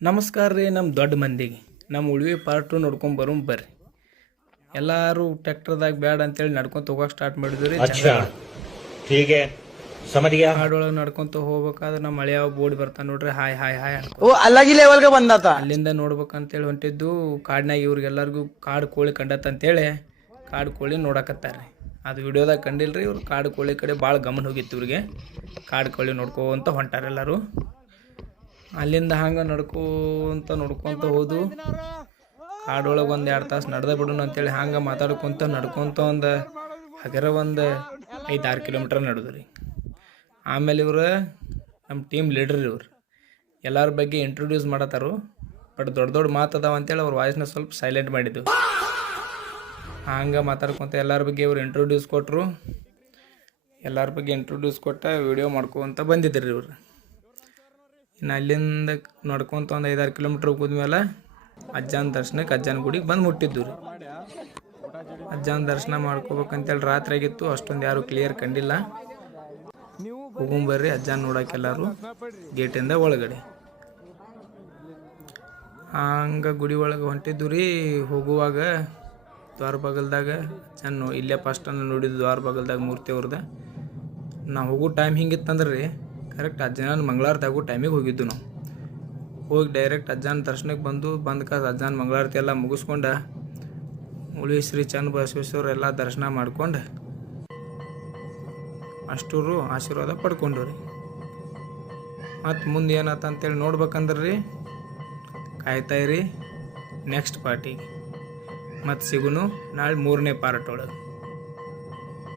ನಮಸ್ಕಾರ ರೀ ನಮ್ಮ ದೊಡ್ಡ ಮಂದಿಗೆ ನಮ್ಮ ಉಳಿವಿ ಪಾರ್ಟ್ 2 ನೋಡ್ಕೊಂಡು ಬರೋಣ ಬರ್ರಿ. ಎಲ್ಲರೂ ಟ್ರ್ಯಾಕ್ಟರ್ದಾಗ ಬ್ಯಾಡ ಅಂತೇಳಿ ನಡ್ಕೊಂತ ಹೋಗಕ್ಕೆ ಸ್ಟಾರ್ಟ್ ಮಾಡಿದ್ವಿ ರೀ. ಕಾಡೊಳಗೆ ನಡ್ಕೊಂತ ಹೋಗ್ಬೇಕಾದ್ರೆ ನಮ್ಮ ಮಳೆಯಾವ ಬೋರ್ಡ್ ಬರ್ತಾನೆ ನೋಡ್ರಿ, ಹಾಯ್ ಹಾಯ್ ಹಾಯ್ ಅಲ್ಲಿಂದ ನೋಡ್ಬೇಕಂತೇಳಿ ಹೊಂಟಿದ್ದು. ಕಾಡ್ನಾಗ ಇವ್ರಿಗೆಲ್ಲರಿಗೂ ಕಾಡು ಕೋಳಿ ಕಂಡತ್ತಂತೇಳಿ ಕಾಡು ಕೋಳಿ ನೋಡಕತ್ತಾರೆ. ಅದು ವಿಡಿಯೋದಾಗ ಕಂಡಿಲ್ರಿ. ಇವ್ರು ಕಾಡು ಕೋಳಿ ಕಡೆ ಭಾಳ ಗಮನ ಹೋಗಿತ್ತು ಇವ್ರಿಗೆ. ಕಾಡು ಕೋಳಿ ನೋಡ್ಕೊಂತ ಹೊಂಟಾರೆ ಎಲ್ಲರೂ. ಅಲ್ಲಿಂದ ಹಂಗೆ ನೋಡ್ಕೊಂತ ಹೋದು. ಕಾಡೊಳಗೆ ಒಂದು 2 ತಾಸು ನಡೆದ ಬಿಡೋಣ ಅಂತೇಳಿ ಹಂಗೆ ನಡ್ಕೊತ ಒಂದು ಹಗರ ಒಂದು 5-6 ಕಿಲೋಮೀಟ್ರ್ ನಡೆದು ರೀ. ಆಮೇಲೆ ಇವರು ನಮ್ಮ ಟೀಮ್ ಲೀಡ್ರ್ ಇವ್ರು ಎಲ್ಲರ ಬಗ್ಗೆ ಇಂಟ್ರೊಡ್ಯೂಸ್ ಮಾಡತ್ತಾರು. ಬಟ್ ದೊಡ್ಡ ಮಾತದಾವ ಅಂತೇಳಿ ಅವ್ರ ವಾಯ್ಸ್ನ ಸ್ವಲ್ಪ ಸೈಲೆಂಟ್ ಮಾಡಿದ್ದು. ಹಂಗೆ ಮಾತಾಡ್ಕೊತ ಎಲ್ಲರ ಬಗ್ಗೆ ಇವ್ರು ಇಂಟ್ರೊಡ್ಯೂಸ್ ಕೊಟ್ಟರು. ಎಲ್ಲರ ಬಗ್ಗೆ ಇಂಟ್ರೊಡ್ಯೂಸ್ ಕೊಟ್ಟ ವಿಡಿಯೋ ಮಾಡ್ಕೊತ ಬಂದಿದ್ದರು ಇವ್ರು. ಇನ್ನು ಅಲ್ಲಿಂದ ನಡ್ಕೊತ ಒಂದು 5-6 ಕಿಲೋಮೀಟ್ರ್ ಹೋಗಿದ್ಮೇಲೆ ಅಜ್ಜನ ದರ್ಶನಕ್ಕೆ ಅಜ್ಜನ ಗುಡಿಗೆ ಬಂದು ಮುಟ್ಟಿದ್ದು ರೀ. ಅಜ್ಜನ ದರ್ಶನ ಮಾಡ್ಕೋಬೇಕಂತೇಳಿ ರಾತ್ರಿ ಆಗಿತ್ತು. ಅಷ್ಟೊಂದು ಯಾರು ಕ್ಲಿಯರ್ ಕಂಡಿಲ್ಲ. ಹೋಗೊಂಬರ್ರಿ ಅಜ್ಜನ ನೋಡೋಕೆಲ್ಲರೂ ಗೇಟಿಂದ ಒಳಗಡೆ. ಹಂಗೆ ಗುಡಿ ಒಳಗೆ ಹೊಂಟಿದ್ದು ರೀ. ಹೋಗುವಾಗ ದ್ವಾರ ಬಾಗಲ್ದಾಗ ಅಜ್ಜನ ಇಲ್ಲೇ ಫಸ್ಟನ್ನು ನೋಡಿದ್ದು. ದ್ವಾರ ಬಾಗಲ್ದಾಗ ಮೂರ್ತಿ ಅವ್ರದ್ದು. ನಾವು ಹೋಗೋ ಟೈಮ್ ಹಿಂಗಿತ್ತಂದ್ರೆ ರೀ ಕರೆಕ್ಟ್ ಅಜ್ಜನ ಮಂಗಳಾರತಿ ಟೈಮಿಗೆ ಹೋಗಿದ್ದು. ನಾವು ಹೋಗಿ ಡೈರೆಕ್ಟ್ ಅಜ್ಜನ ದರ್ಶನಕ್ಕೆ ಬಂದ ಕಾಸ ಅಜ್ಜನ ಮಂಗಳಾರತಿ ಎಲ್ಲ ಮುಗಿಸ್ಕೊಂಡು ಉಳಿ ಶ್ರೀ ಚನ್ನಬಸವೇಶ್ವರ ಎಲ್ಲ ದರ್ಶನ ಮಾಡ್ಕೊಂಡು ಅಷ್ಟೂರು ಆಶೀರ್ವಾದ ಪಡ್ಕೊಂಡು ರೀ. ಮತ್ತು ಮುಂದೆ ಏನಾತ ಅಂತೇಳಿ ನೋಡ್ಬೇಕಂದ್ರೆ ರೀ ಕಾಯ್ತಾಯಿರಿ ನೆಕ್ಸ್ಟ್ ಪಾರ್ಟಿಗೆ. ಮತ್ತು ಸಿಗುನು ನಾಳೆ 3ನೇ ಪಾರ್ಟ್ ಒಳಗೆ.